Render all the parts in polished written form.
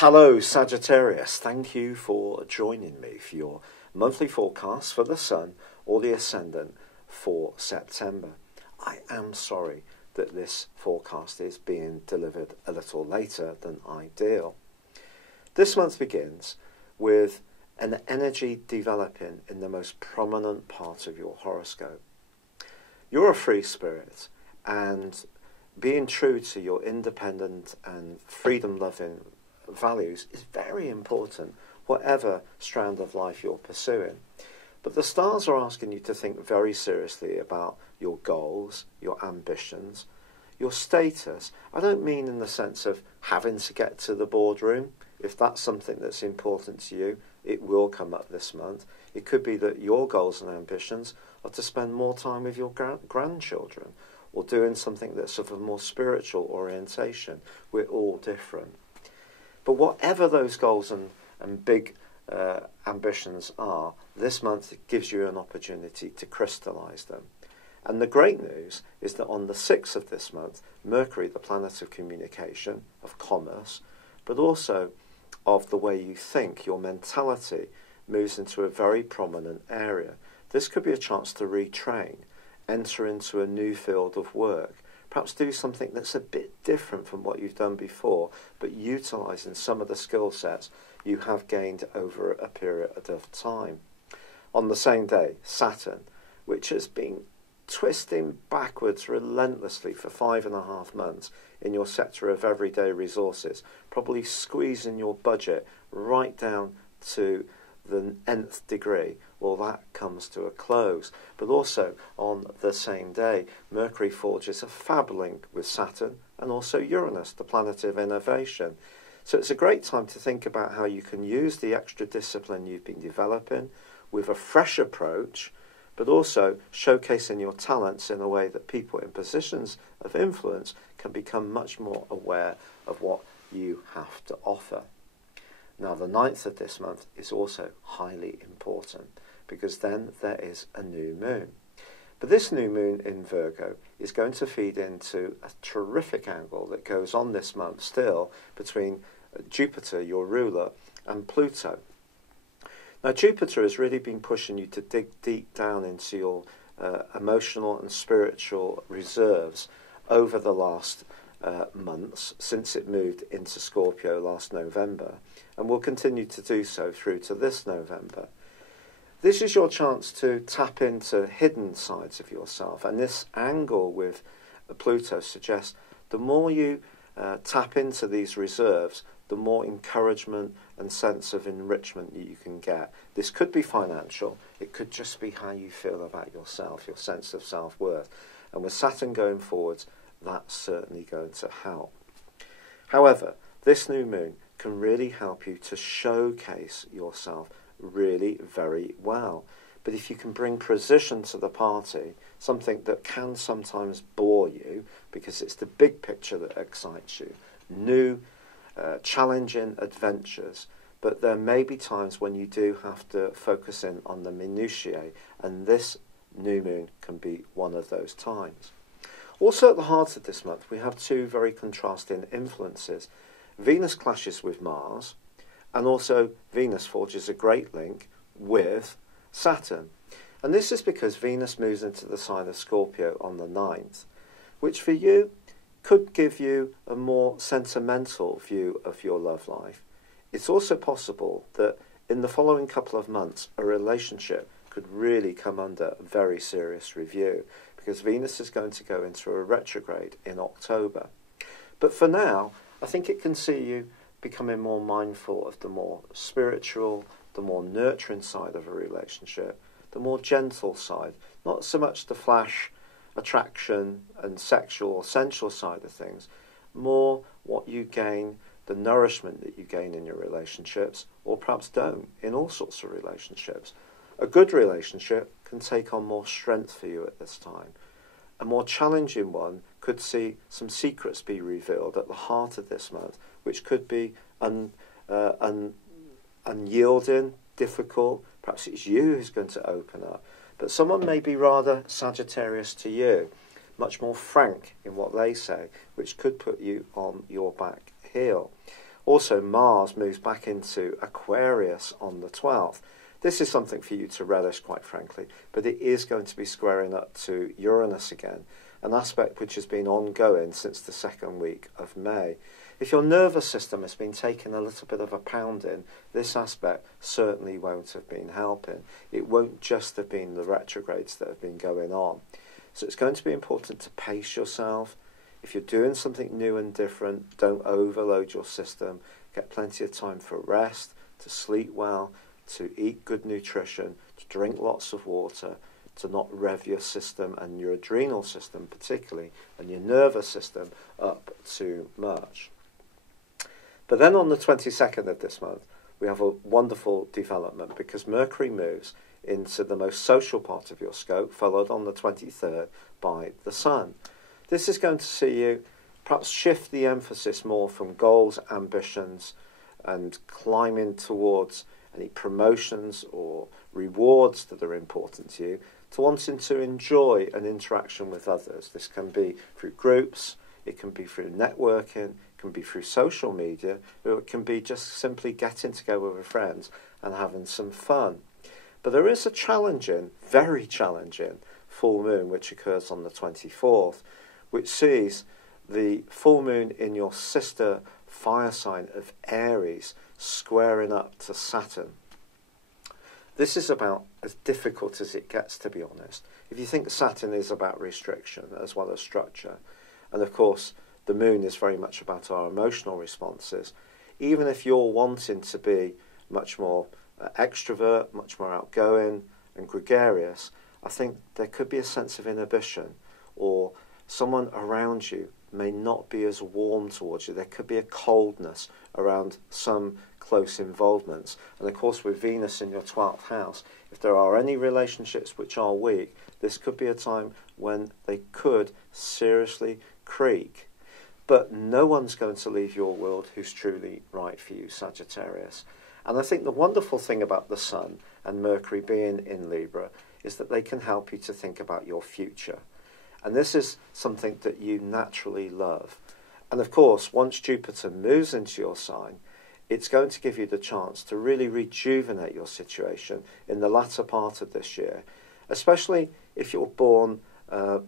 Hello Sagittarius, thank you for joining me for your monthly forecast for the Sun or the Ascendant for September. I am sorry that this forecast is being delivered a little later than ideal. This month begins with an energy developing in the most prominent part of your horoscope. You're a free spirit, and being true to your independent and freedom-loving values is very important, whatever strand of life you're pursuing. But the stars are asking you to think very seriously about your goals, your ambitions, your status. I don't mean in the sense of having to get to the boardroom. If that's something that's important to you, it will come up this month. It could be that your goals and ambitions are to spend more time with your grandchildren, or doing something that's of a more spiritual orientation. We're all different. But whatever those goals and big ambitions are, this month it gives you an opportunity to crystallise them. And the great news is that on the 6th of this month, Mercury, the planet of communication, of commerce, but also of the way you think, your mentality, moves into a very prominent area. This could be a chance to retrain, enter into a new field of work, perhaps do something that's a bit different from what you've done before, but utilising some of the skill sets you have gained over a period of time. On the same day, Saturn, which has been twisting backwards relentlessly for 5.5 months in your sector of everyday resources, probably squeezing your budget right down to the nth degree, well, that comes to a close. But also on the same day, Mercury forges a fab link with Saturn and also Uranus, the planet of innovation. So it's a great time to think about how you can use the extra discipline you've been developing with a fresh approach, but also showcasing your talents in a way that people in positions of influence can become much more aware of what you have to offer. Now, the 9th of this month is also highly important because then there is a new moon. But this new moon in Virgo is going to feed into a terrific angle that goes on this month still between Jupiter, your ruler, and Pluto. Now, Jupiter has really been pushing you to dig deep down into your emotional and spiritual reserves over the last months since it moved into Scorpio last November, and will continue to do so through to this November. This is your chance to tap into hidden sides of yourself, and this angle with Pluto suggests the more you tap into these reserves, the more encouragement and sense of enrichment you can get. This could be financial, it could just be how you feel about yourself, your sense of self-worth. And with Saturn going forwards, that's certainly going to help. However, this new moon can really help you to showcase yourself really very well. But if you can bring precision to the party, something that can sometimes bore you because it's the big picture that excites you, new challenging adventures, but there may be times when you do have to focus in on the minutiae, and this new moon can be one of those times. Also at the heart of this month, we have two very contrasting influences. Venus clashes with Mars, and also Venus forges a great link with Saturn. And this is because Venus moves into the sign of Scorpio on the 9th, which for you could give you a more sentimental view of your love life. It's also possible that in the following couple of months, a relationship could really come under very serious review, because Venus is going to go into a retrograde in October. But for now, I think it can see you becoming more mindful of the more spiritual, the more nurturing side of a relationship, the more gentle side, not so much the flash, attraction and sexual or sensual side of things, more what you gain, the nourishment that you gain in your relationships, or perhaps don't, in all sorts of relationships. A good relationship can take on more strength for you at this time. A more challenging one could see some secrets be revealed at the heart of this month, which could be unyielding, difficult. Perhaps it's you who's going to open up. But someone may be rather Sagittarius to you, much more frank in what they say, which could put you on your back heel. Also, Mars moves back into Aquarius on the 12th. This is something for you to relish, quite frankly, but it is going to be squaring up to Uranus again, an aspect which has been ongoing since the second week of May. If your nervous system has been taking a little bit of a pounding, this aspect certainly won't have been helping. It won't just have been the retrogrades that have been going on. So it's going to be important to pace yourself. If you're doing something new and different, don't overload your system. Get plenty of time for rest, to sleep well, to eat good nutrition, to drink lots of water, to not rev your system and your adrenal system particularly, and your nervous system up too much. But then on the 22nd of this month, we have a wonderful development because Mercury moves into the most social part of your scope, followed on the 23rd by the Sun. This is going to see you perhaps shift the emphasis more from goals, ambitions, and climbing towards any promotions or rewards that are important to you, to wanting to enjoy an interaction with others. This can be through groups, it can be through networking, it can be through social media, or it can be just simply getting together with friends and having some fun. But there is a challenging, very challenging, full moon which occurs on the 24th, which sees the full moon in your sister fire sign of Aries squaring up to Saturn. This is about as difficult as it gets, to be honest. If you think Saturn is about restriction as well as structure, and of course the moon is very much about our emotional responses, even if you're wanting to be much more extrovert, much more outgoing and gregarious, I think there could be a sense of inhibition, or someone around you may not be as warm towards you. There could be a coldness around some close involvements. And of course, with Venus in your 12th house, if there are any relationships which are weak, this could be a time when they could seriously creak. But no one's going to leave your world who's truly right for you, Sagittarius. And I think the wonderful thing about the Sun and Mercury being in Libra is that they can help you to think about your future. And this is something that you naturally love. And of course, once Jupiter moves into your sign, it's going to give you the chance to really rejuvenate your situation in the latter part of this year, especially if you're born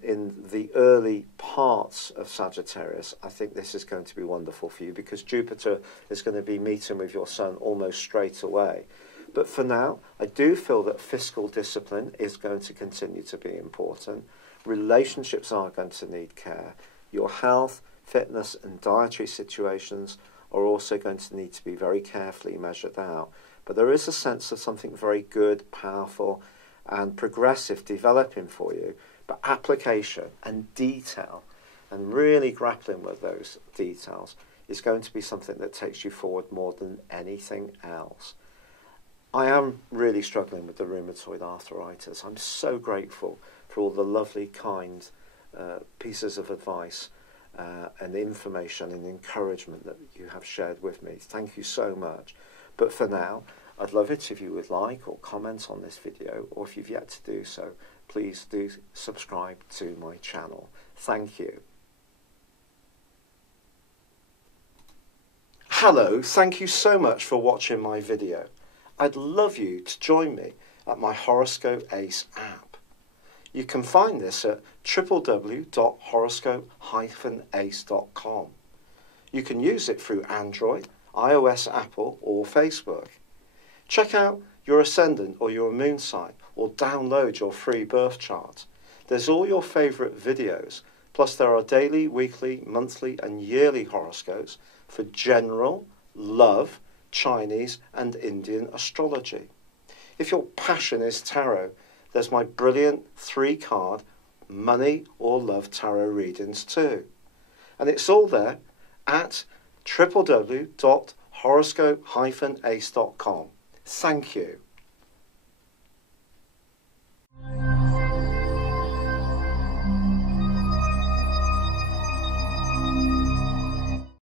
in the early parts of Sagittarius. I think this is going to be wonderful for you because Jupiter is going to be meeting with your Sun almost straight away. But for now, I do feel that fiscal discipline is going to continue to be important. Relationships are going to need care. Your health, fitness and dietary situations are also going to need to be very carefully measured out. But there is a sense of something very good, powerful and progressive developing for you. But application and detail and really grappling with those details is going to be something that takes you forward more than anything else. I am really struggling with the rheumatoid arthritis. I'm so grateful for all the lovely, kind pieces of advice and information and encouragement that you have shared with me. Thank you so much. But for now, I'd love it if you would like or comment on this video, or if you've yet to do so, please do subscribe to my channel. Thank you. Hello, thank you so much for watching my video. I'd love you to join me at my Horoscope Ace app. You can find this at www.horoscope-ace.com. You can use it through Android, iOS, Apple or Facebook. Check out your ascendant or your moon sign or download your free birth chart. There's all your favourite videos, plus there are daily, weekly, monthly and yearly horoscopes for general, love, Chinese and Indian astrology. If your passion is tarot, there's my brilliant 3-card money or love tarot readings too. And it's all there at www.horoscope-ace.com. Thank you.